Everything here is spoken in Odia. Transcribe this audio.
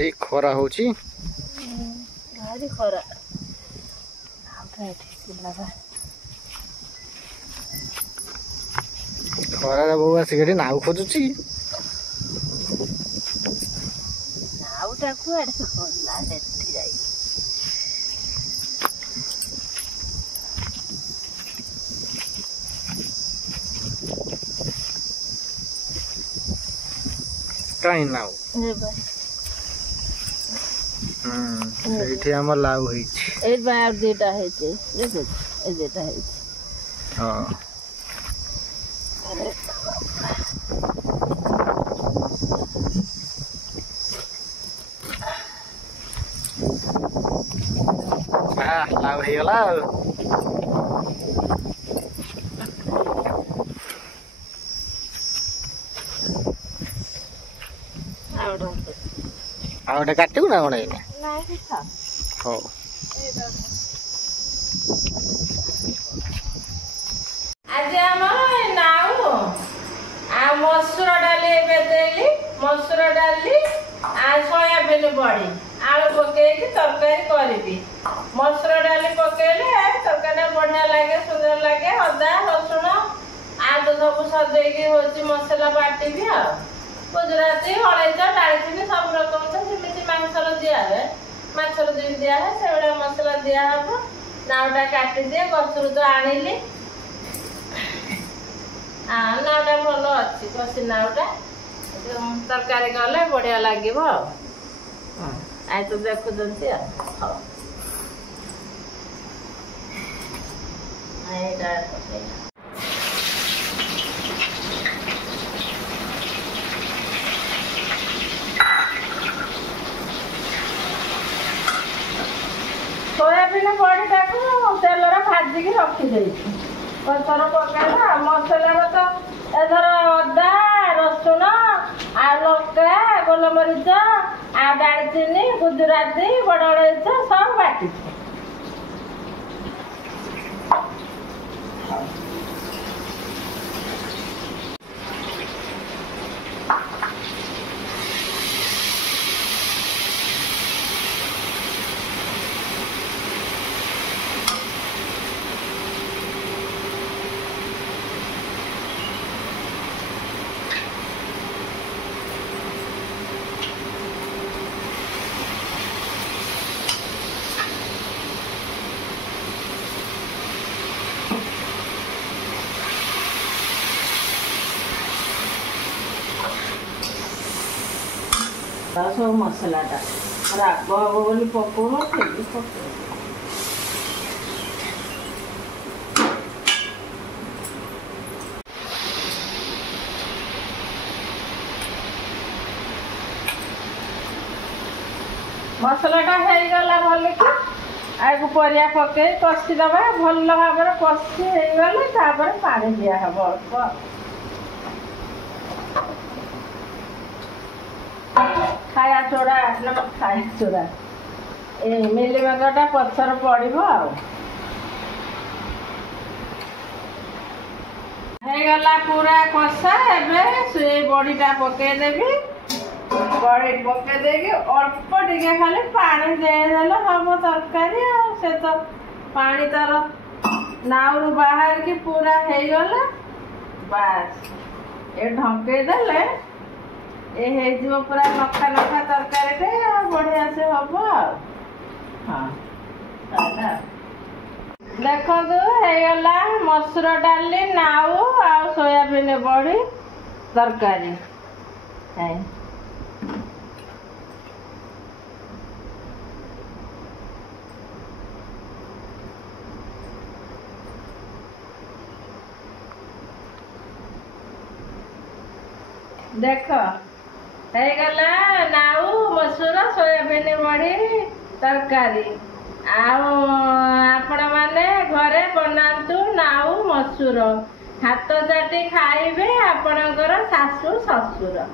এই খরা হଉଛି ଭାରି ଖରା ଖରାରେ ବୋଉ ଆସିକି ଏଠି ନାଉ ଖୋଜୁଛି ନାଉଟା କୁଆଡେ ଗଲା ସେଠି ଯାଇ କାହିଁ ନାଉ ଏଇଠି ଆମର ଲାଉ ହେଇଛି ଏଇ ଆଉ ଦିଟା ହେଇଛି ଏଇ ଦିଟା ହେଇଛି ହଁ ଲାଉ ହେଇଗଲା ଆଉ ଗୋଟେ କାଟିବୁ ନା କଣ ଏଇନା ହଉ ଆଜି ଆମର ନାଉ ଆଉ ମସୁର ଡାଲି ଏବେ ଦେଲି ମସୁର ଡାଲି ଆଉ ସୋୟାବିନ ବଡି ଆଳୁ ପକେଇକି ତରକାରୀ କରିବି ମସୁର ଡାଲି ପକେଇଲେ ତରକାରୀଟା ବଢିଆ ଲାଗେ ସୁନ୍ଦର ଲାଗେ ଅଦା ରସୁଣ ଆଳୁ ସବୁ ସଜେଇକି ହଉଛି ମସଲା ବାଟିବି ଆଉ ଗୁଜୁରାତି ଅଳେଇଚ ଡାଳିଚିନି ସବୁ ରକମ ଯେମିତି ମାଂସର ଦିଆ ହୁଏ ମାଛର ଯେମିତି ଦିଆ ହୁଏ ସେଗୁଡା ମସଲା ଦିଆହବ ନାଉଟା କାଟିଦିଏ ଗଛରୁ ତ ଆଣିଲି ନାଉଟା ଭଲ ଅଛି କଷି ନାଉଟା ତରକାରୀ କଲେ ବଢିଆ ଲାଗିବ ଆଉ ଆଇ ତ ଦେଖୁଛନ୍ତି ଆଉ ହଉ ଏଇଟା ସୋୟାବିନ ବଡିଟାକୁ ତେଲରେ ଭାଜିକି ରଖିଦେଇଛି ପଛର ପକାଇବା ମସଲାର ତ ଏଥର ଅଦା ରସୁଣ ଆଉ ଲଙ୍କା ଗୋଲମରିଚ ଆଉ ଡାଳିଚିନି ଗୁଜୁରାତି ବଡ ଅଳେଇଚ ସବୁ ବାଟିଛି ସବୁ ମସଲାଟା ରାଗ ହବ ବୋଲି ପକଉନଥିଲି ପକଉ ମସଲାଟା ହେଇଗଲା ଭଲକି ଆଗକୁ ପରିବା ପକେଇ କଷିଦବା ଭଲ ଭାବରେ କଷି ହେଇଗଲେ ତାପରେ ପାଣି ଦିଆହବ ଅଳ୍ପ ଖାଇବା ଚୋଡ଼ା ଖାଇବା ଚୋଡ଼ା ଏ ମିଲିମେକରଟା ପଛରେ ପଡ଼ିବ ଆଉ ହେଇଗଲା ପୁରା କଷା ଏବେ ସେ ବଡ଼ିଟା ପକେଇଦେବି ବଡ଼ି ପକେଇ ଦେଇକି ଅଳ୍ପ ଟିକେ ଖାଲି ପାଣି ଦେଇଦେଲେ ହବ ତରକାରୀ ଆଉ ସେ ତ ପାଣି ତାର ନାଉରୁ ବାହାରିକି ପୁରା ହେଇଗଲା ବାସ୍ ଏ ଢଙ୍କେଇ ଦେଲେ ଏ ହେଇଯିବ ପୁରା ନଖା ନଖା ତରକାରୀଟେ ଆଉ ବଢିଆ ସେ ହବ ଆଉ ହଁ ଦେଖନ୍ତୁ ହେଇଗଲା ମସୁର ଡାଲି ନାଉ ଆଉ ସୋୟାବିନ ବଡି ତରକାରୀ ଦେଖ ହେଇଗଲା ନାଉ ମସୁର ସୋୟାବିନ ବଡି ତରକାରୀ ଆଉ ଆପଣମାନେ ଘରେ ବନାନ୍ତୁ ନାଉ ମସୁର ହାତ ଚାଟି ଖାଇବେ ଆପଣଙ୍କର ଶାଶୁ ଶ୍ୱଶୁର।